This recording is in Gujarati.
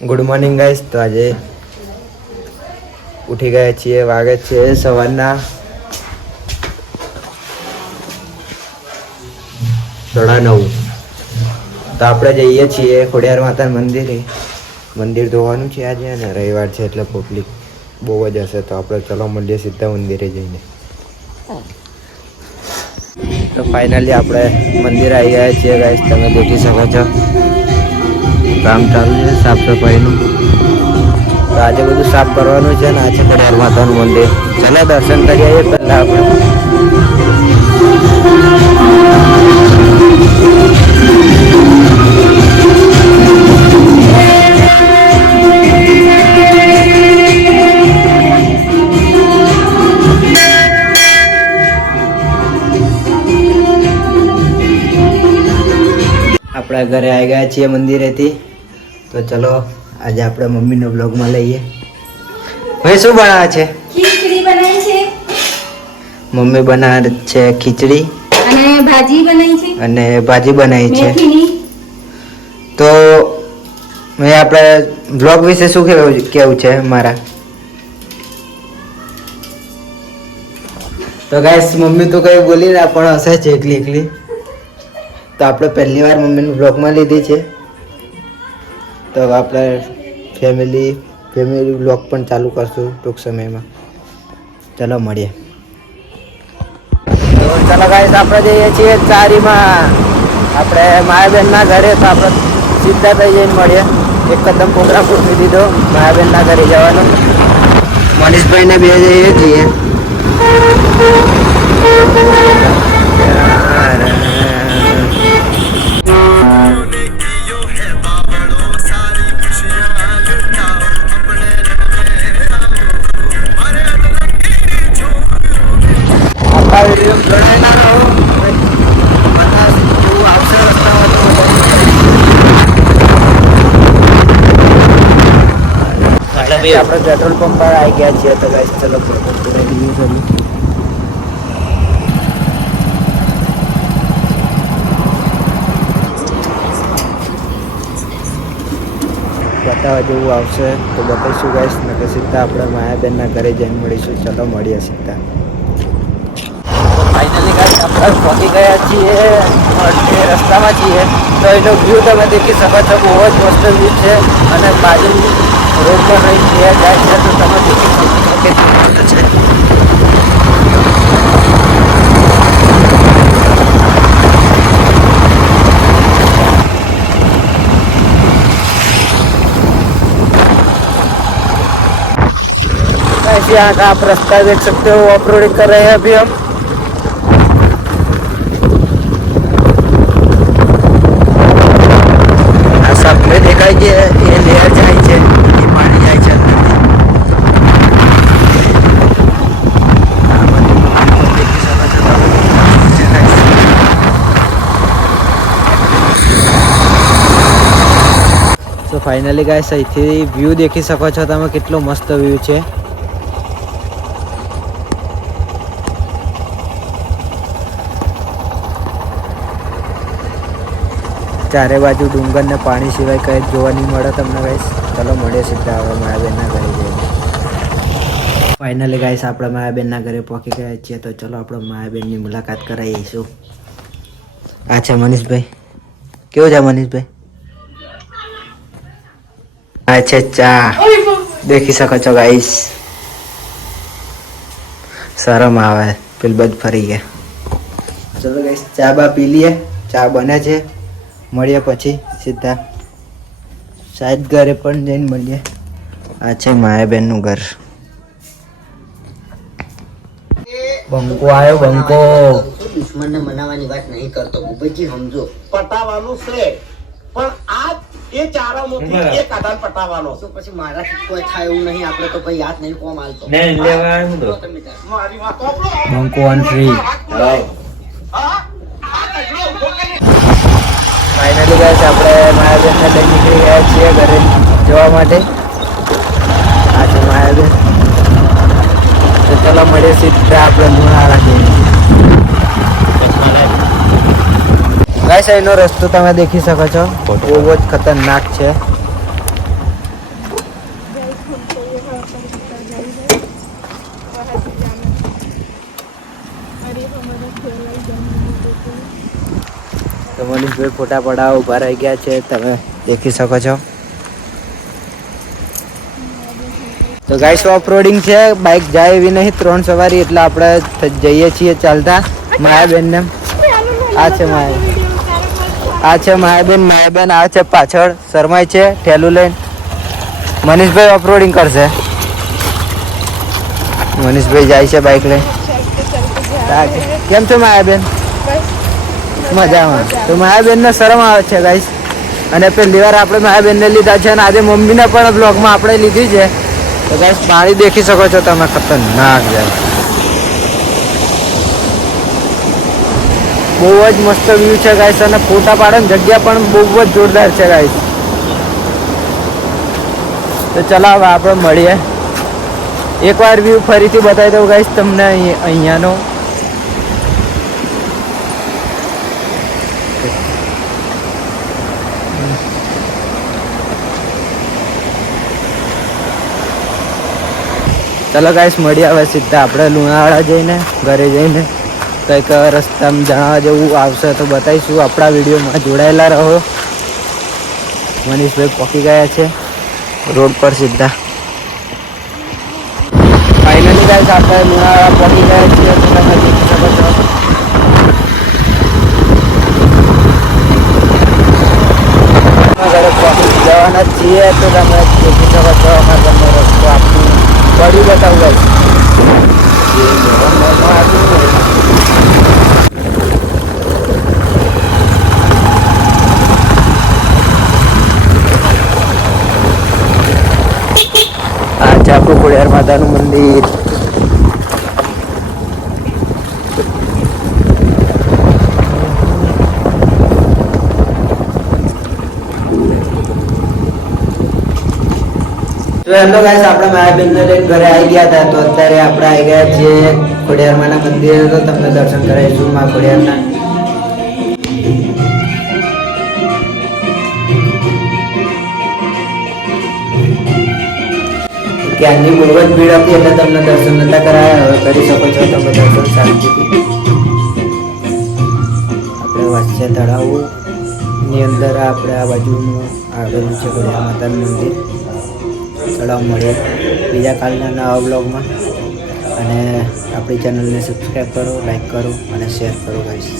Good morning guys. તો આજે ઉઠી ગયા છીએ, વાગે છે સવારના 9:30. તો આપણે જઈએ છીએ ખોડિયાર માતા મંદિરે. મંદિર ધોવાનું છે આજે અને રવિવાર છે એટલે પબ્લિક બહુ જ હશે. તો આપણે ચલો મળીએ સીધા મંદિરે જઈને. તો ફાઇનલી આપણે મંદિર આવી ગયા છીએ ગાઈસ. તમે દેખી શકો છો કામ ચાલુ છે સાફ સફાઈનું. તો આજે બધું સાફ કરવાનું છે ને આ છે ખોડિયાર માતાનું મંદિર. ચાલો દર્શન કરી આવીએ પહેલાં આપણે. આપણા ઘરે આવી ગયા છીએ મંદિરેથી. તો ચલો આજે આપણે મમ્મીનો બ્લોગમાં લઈએ. ભાઈ શું બનાવે છે? ખીચડી બનાવી છે. મમ્મી બનાવે છે ખીચડી અને ભાજી બનાવી છે. અને ભાજી બનાવી છે. મેથીની. તો મેં આપણે બ્લોગ વિશે શું કેવું છે મારા? તો ગાઈસ મમ્મી તો કઈ બોલી ના પણ હશે છે એકલી એકલી. તો આપણે પહેલી વાર મમ્મીનું બ્લોગમાં લીધી છે. તો આપણે ફેમિલી બ્લોગ પણ ચાલુ કરશું ટૂંક સમયમાં. ચલો મળીએ. તો ચલો ગાઈસ આપણે જઈએ છીએ ચારીમાં આપણે માયાબેનના ઘરે. તો આપણે સીધા થઈ જઈને મળીએ. એકદમ પ્રોગ્રામ ગોઠવી દીધો માયાબેનના ઘરે જવાનો. મનીષભાઈને બે જઈએ છીએ. આપણે પેટ્રોલ પંપ પર આવી ગયા છીએ. તો ગાઈસ ચલો બતાવવા જેવું આવશે તો બતાવીશું ગાઈસ. ને સીધા આપણે માયાબેનના ઘરે જઈને મળીશું. ચલો મળીએ સીધા. ફાઇનલી ગાઈસ આપણે પહોંચી ગયા છીએ, રસ્તામાં છીએ. તો એનો વ્યૂ તમે દેખી શકો છો. બહુ જ મસ્ત વ્યૂ છે અને બાજુ રોડ પર રહી જાય છે તો તમે દેખી શકો છો કે છે. यहाँ का आप रास्ता देख सकते हो. ऑफ रोडिंग कर रहे हैं अभी हम. सामने देखा ये लेयर જાય છે, એ પાણી જાય છે અંદર. તો ફાઇનલી ગાઈસ અહીંથી વ્યૂ દેખી શકો છો તમે. કેટલો મસ્ત વ્યૂ છે. ચારે બાજુ ડુંગર ને પાણી સિવાય કંઈ જોવા નહીં મળે તમને ગાઈસ. ચલો મળીએ સીધા હવે માયાબેનના ઘરે જઈએ. ફાઇનલી ગાઈસ આપણે માયાબેનના ઘરે પહોંચી ગયા છીએ. તો ચલો આપણે માયાબેનની મુલાકાત કરાવીશું. આ છે મનીષભાઈ. કેવું છે મનીષભાઈ? આ છે ચા. દેખી શકો છો ગાઈસ. શરમ આવે પેલ બધ ફરી ગયા. ચલો ગાઈસ ચા બા પી લઈએ. ચા બને છે. મળીએ પછી સીધા શાયદ ઘરે પણ જઈને મળીએ. આ છે માયાબેનનું ઘર. બંકો આવ્યો બંકો. દુશ્મનને મનાવવાની વાત નહીં કરતો ભૂપતજી, સમજો પટાવાનું છે પણ આજ એ ચારામાંથી એક આધાર પટાવાનો તો પછી મારાથી કોઈ થાય એવું નહીં. આપણે તો ભાઈ યાદ નહીં કોમ હાલતો મારી વાત બંકો ઓન ફ્રી. ફાઇનલી ગાઈસ આપણે માયાબેનને લઈ નીકળી ગયા છીએ ઘરે જવા માટે. આ છે માયાબેન. તો ચલો મળીએ સીધા આપણે લુણાવાડા જઈએ. ગાઈસ એનો રસ્તો તમે દેખી શકો છો. બહુ જ ખતરનાક છે. મનીષભાઈ ફોટા પડાવવા ઊભા રહી ગયા છે, તમે દેખી શકો છો. તો ગાઈસ ઓફ રોડિંગ છે, બાઇક જાય એવી નહીં, 3 સવારી એટલે આપણે જઈએ છીએ ચાલતા. માયાબેન ને આ છે માયાબેન આ છે પાછળ શરમાય છે ઠેલું લઈને. મનીષભાઈ ઓફ રોડિંગ કરશે. મનીષભાઈ જાય છે બાઇક લઈને. કેમ છો માયાબેન? મજામાં. તો માયાબેન ને શરમ આવે છે ગાઈસ, અને પહેલી વાર આપણે માયાબેન ને લીધા છે અને આજે મમ્મીને પણ બ્લોગમાં આપણે લીધી છે. તો ગાઈસ પાણી દેખી શકો છો તમે, ખતરનાક જાય. બહુ જ મસ્ત વ્યૂ છે ગાઈસ, અને ફોટા પાડવાની જગ્યા પણ બહુ જ જોરદાર છે ગાઈસ. તો ચલો હવે આપણે મળીએ. એકવાર વ્યૂ ફરીથી બતાવી દઉં ગાઈસ તમને અહીંયાનો. ચલો ગાઈસ મળીએ હવે સીધા આપણે લુણાવાડા જઈને ઘરે જઈને કંઈક રસ્તામાં જણાવવા જેવું આવશે તો બતાવીશું. આપણા વિડીયોમાં જોડાયેલા રહો. મનીષભાઈ પહોંચી ગયા છે રોડ પર સીધા. ફાઇનલી ગાઈસ આપણે લુણાવાડા પહોંચી ગયા છીએ, તો તમે દેખી શકો છો. ઘરે પહોંચી જવાના છીએ, તો તમે દેખી શકો છો અમારા ઘરનો રસ્તો આપણું બડી બતાવું ગાઈસ. આ છે આપણું ખોડિયાર માતાનું મંદિર. તો હેલો ગાઈસ, આપણે માયાબેનને લઈને ઘરે આવી ગયા હતા, તો અત્યારે આપણે આવી ગયા છીએ ખોડિયારમાંના મંદિરે. તો તમને દર્શન કરાવીશું મા ખોડિયારના. ક્યાંની બહુ જ ભીડ હતી એટલે તમને દર્શન નતા કરાયા. હવે કરી શકો છો તમે દર્શન શાંતિથી. આપણે વાંચ્યા તળાવની અંદર આપણે આ બાજુનું આવેલું છે ખોડિયાર માતાનું મંદિર. ચલો મળીએ બીજા કાલના નવા બ્લોગમાં, અને આપણી ચેનલને સબસ્ક્રાઈબ કરો, લાઈક કરો અને શેર કરો ગાઈસ.